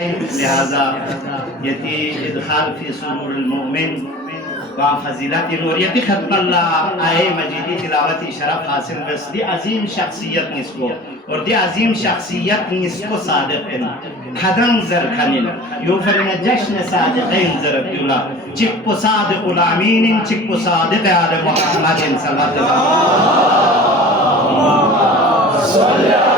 لہذا یتی ادخال فی صدور المؤمن و فضیلت نوریتی ختم اللہ آئے مجیدی تلاوتی شرف حاصل بس دی عظیم شخصیت نسکو اور دی عظیم شخصیت نسکو صادقین خدم زرخنین یوفرین جشن صادقین زرقیولا چکو صادق الامین چکو صادق آل محمد صلی اللہ علیہ وسلم.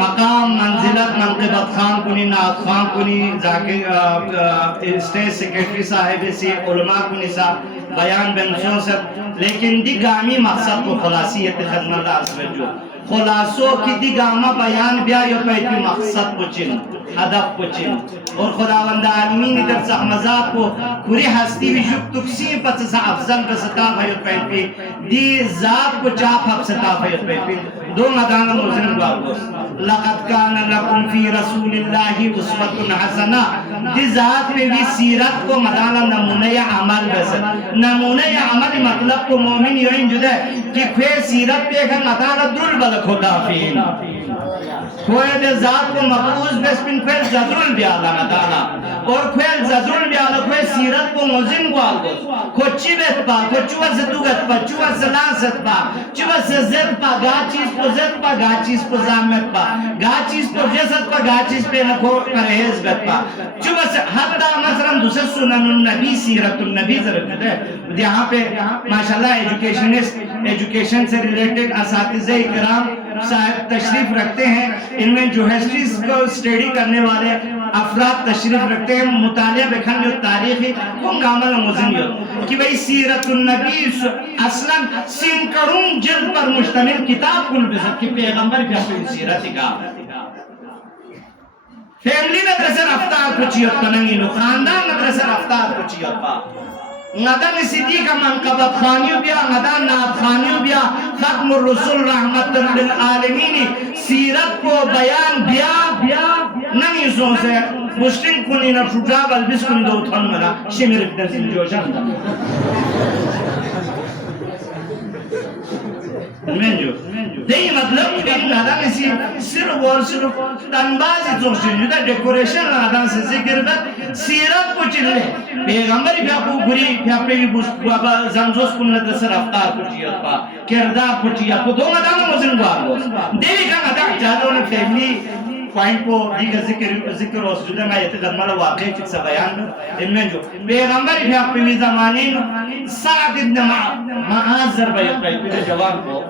مقام منزلت منقبت خان کنی نعت خان کنی اسٹیج سیکریٹری صاحب سی علماء کنی سا بیان بنصوصت لیکن دی گامی مقصد کو خلاصیت خدمت اللہ عز و جل خلاصوں کی دی گاما بیان بیا یو پیتی مقصد پچن ہدف پچن اور خداوند عالمین در سحمزات کو کری ہستی بھی شک تکسی پس سا افضل بستا فیت پیتی دی ذات کو چاپ حب ستا فیت پیتی دو مدانا مزرم بارگوس لقد کان لکم فی رسول اللہ اسوۃ حسنہ دی ذات میں بھی سیرت کو مدانا نمونہ عمل بسد نمونہ عمل مطلب کو مومن یوں جدہ کہ کھوے سیرت پہ کھن مدانا دل بلک ہوتا فین کھوے دے ذات کو مقبوض بس پن کھوے زدرل بیالا مدانا اور کھوے زدرل بیالا کھوے سیرت کو موزن کو آلگوس کھو چیبت پا کھو چوہ زدوگت پا چوہ زلاست پا چوہ زد پا گا چیز پو زد پا گا چیز پو زامت پا گا چیز پو جسد پا گا چیز پہ نکو پرہیز بت پا چوہ سے حتی مثلا دوسر سنن النبی سیرت النبی ضرورت ہے یہاں پہ ماشاءاللہ ایجوکیشن سے ریلیٹڈ اساتذہ اکرام صاحب تشریف رکھتے ہیں ان میں جو ہسٹریز کو اسٹڈی کرنے والے افراد تشریف رکھتے ہیں مطالعہ بکھن جو تاریخی کون کامل مزنیت کہ بھئی سیرت النبی اصلا سینکڑوں جلد پر مشتمل کتاب کن بزد کہ پیغمبر کی اپنی سیرت کا فیملی مدرسہ رفتار کچھیت پننگی خاندان مدرسہ رفتار کچھیت پا ندن صدیق منقبت خانیو بیا ندن نات خانیو بیا ختم الرسول رحمت للعالمین سیرت کو بیان بیا نمی سو سے مشتن کنی نفشوٹا بلبس کن دو تھن منا شمیر ابن سنجوشا نہیں مطلب کہ ندن اسی صرف اور صرف تنبازی توشن جدا ڈیکوریشن ندن سے ذکر بات سیرت کو چلے پیغمبری پہ آپ کو گری پہ آپ پہ بابا زنزوس کن ندرس رفتار کچھیت پا کردار کچھیت پا دو ندن مزن گوار گوز دیوی کا ندن چاہتا انہیں فیملی پوائنٹ کو دیگر ذکر اور سجدہ میں یہ تقدمہ واقعی چک سا بیان ان میں جو پیغمبری بھی آپ پہ زمانین سعد ابن معاذ ذربیت پہ جوان کو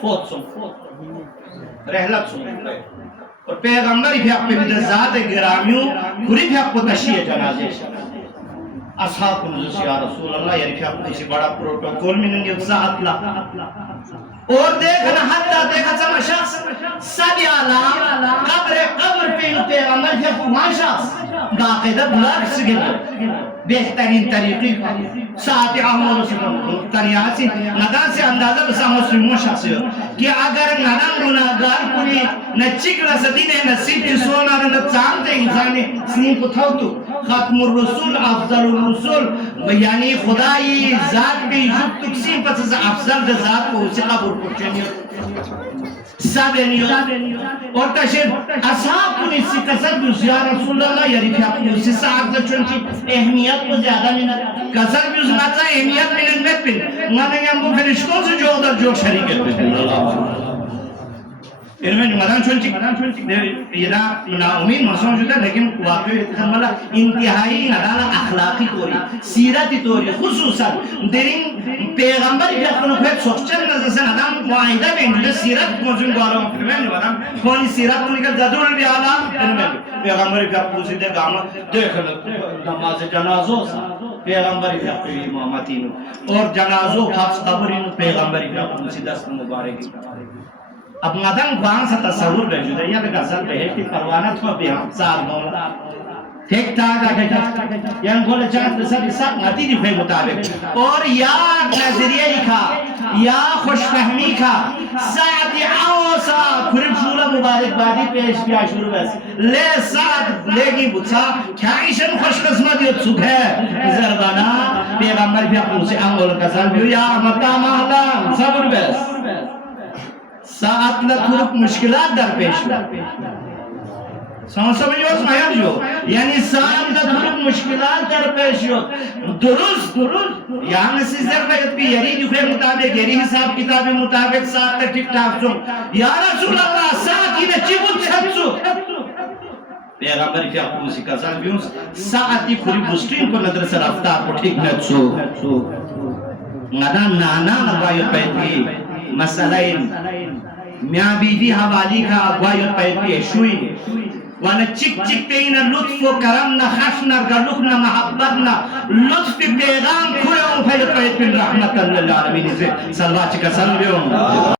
فوت سن رحلت سن اور پیغمبری بھی آپ پہ ذات گرامیوں کری بھی آپ کو تشیع جنازے اصحاب نزس یا رسول اللہ یعنی کہ آپ کسی بڑا پروٹوکول میں ننگی اتساعت لا اور دیکھنا حتی دیکھا سما شخص سبی آلام قبر پہ پیغمبر بھی آپ وہاں شخص باقیدہ بلاک سگل بہترین طریقی ساعت احمد رسول تریاسی ندان سے اندازہ بسا مسلمون شخصی ہو کہ اگر ندان گناہگار کنی نچک رسدین نصیب جسونا نتسامتے انسانی سنین پتھاو تو ختم الرسول افضل الرسول یعنی خدای ذات پہ یجب تقسیم پس افضل ذات کو اسی قبر پرچنی سابنیو اور تشہر اصحاب کو اسی قصد بھی یا رسول اللہ یعنی کہ آپ نے اسی ساتھ چونچی اہمیت کو زیادہ نہیں قصد بھی اس مطلع اہمیت میں نگمت پہ مانے گا ہم کو فرشتوں سے جو ادھر جو شریکت پہ ان میں مدان چونچی یہ نا امید محسوم شدہ لیکن واقعی اتخمالہ انتہائی ندانا اخلاقی طوری سیرتی طوری خصوصا درین پیغمبر بھی اپنو پھر سوچن نظر سے ندام معاہدہ میں انجلے سیرت موزن گوارا ہوں پھر میں نوارا کونی سیرت کو نکل زدور بھی آلا ان میں پیغمبر بھی اپنو سیدھے گاما دیکھنا نماز جنازوں سا پیغمبر بھی اپنی امامتینو اور جنازوں خاص قبرینو پیغمبر بھی اپنو سیدھے دست مبارکی اب ندن گوان سا تصور بیجو دے یا بگا سر بہتی پروانت ہوا بیان سال مولا ٹھیک ٹھاک آگے جا یعنی گولے چاہت سب ساتھ نتی دی ہوئے مطابق اور یا نظریہ کا یا خوش فہمی کا ساعت آوسا کھرم شورا مبارک بادی پیش کیا شروع بس لے ساتھ لے گی بچھا کیا ایشن خوش قسمت یہ چک ہے زربانا پیغمبر بھی اپنو سے انگول کا سال بھی یا مطا مہلا صبر بس ساعت لطرق مشکلات در پیش سمجھوز مہر جو یعنی ساعت لطرق مشکلات در پیش درست یعنی سی ضرورت بھی یری دفعہ مطابق یری حساب کتاب مطابق ساعت ٹک ٹاک سو یا رسول اللہ ساعت ہی نے چیبت چھت سو پیغمبر کی اپوسی کا ساتھ بیونس ساعتی کھوری بسٹرین کو نظر سے رفتار کو ٹھیک نت سو نانا نبایت پیدی مسئلہ میاں بیوی حوالی کا اگوایت پیدی شوئی وانا چک تینا لطف و کرم نا خشنا گلوک نا محبت نا لطف پیغام کھوئے ہوں پھیلت پیت بن رحمت اللہ العالمین سے سلوات چکا سلویوں